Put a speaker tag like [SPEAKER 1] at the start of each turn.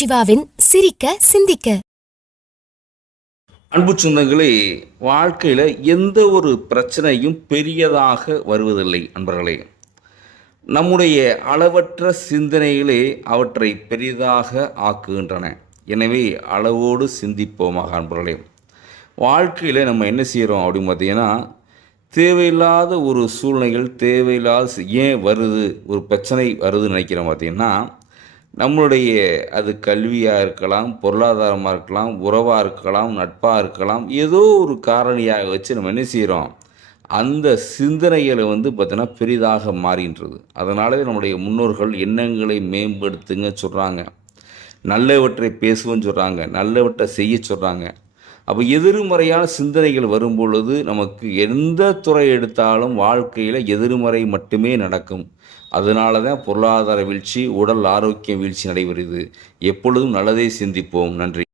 [SPEAKER 1] சிவாவின் சிரிக்க சிந்திக்க.
[SPEAKER 2] அன்பு சொந்தங்களே வாழ்க்கையில் எந்த ஒரு பிரச்சனையும் பெரியதாக வருவதில்லை அன்பர்களே. நம்முடைய அளவற்ற சிந்தனைகளே அவற்றை பெரிதாக ஆக்குகின்றன. எனவே அளவோடு சிந்திப்போமாக அன்பர்களே. வாழ்க்கையில் நம்ம என்ன செய்கிறோம் அப்படின்னு பார்த்தீங்கன்னா தேவையில்லாத ஒரு சூழ்நிலைகள் தேவையில்லாத ஏன் வருது ஒரு பிரச்சனை வருதுன்னு நினைக்கிறோம் பார்த்தீங்கன்னா நம்மளுடைய அது கல்வியாக இருக்கலாம் பொருளாதாரமாக இருக்கலாம் உறவாக இருக்கலாம் நட்பாக இருக்கலாம் ஏதோ ஒரு காரணியாக வச்சு நம்ம என்ன செய்கிறோம் அந்த சிந்தனைகளை வந்து பார்த்தீங்கன்னா பெரிதாக மாறின்றது. அதனாலே நம்முடைய முன்னோர்கள் எண்ணங்களை மேம்படுத்துங்க சொல்கிறாங்க நல்லவற்றை பேசுவோன்னு சொல்கிறாங்க நல்லவற்றை செய்ய சொல்கிறாங்க அப்போ எதிர்மறையான சிந்தனைகள் வரும் பொழுது நமக்கு எந்த துறை எடுத்தாலும் வாழ்க்கையில் எதிர்மறை மட்டுமே நடக்கும். அதனால தான் பொருளாதார வீழ்ச்சி உடல் ஆரோக்கிய வீழ்ச்சி நடைபெறுது. எப்பொழுதும் நல்லதே சிந்திப்போம். நன்றி.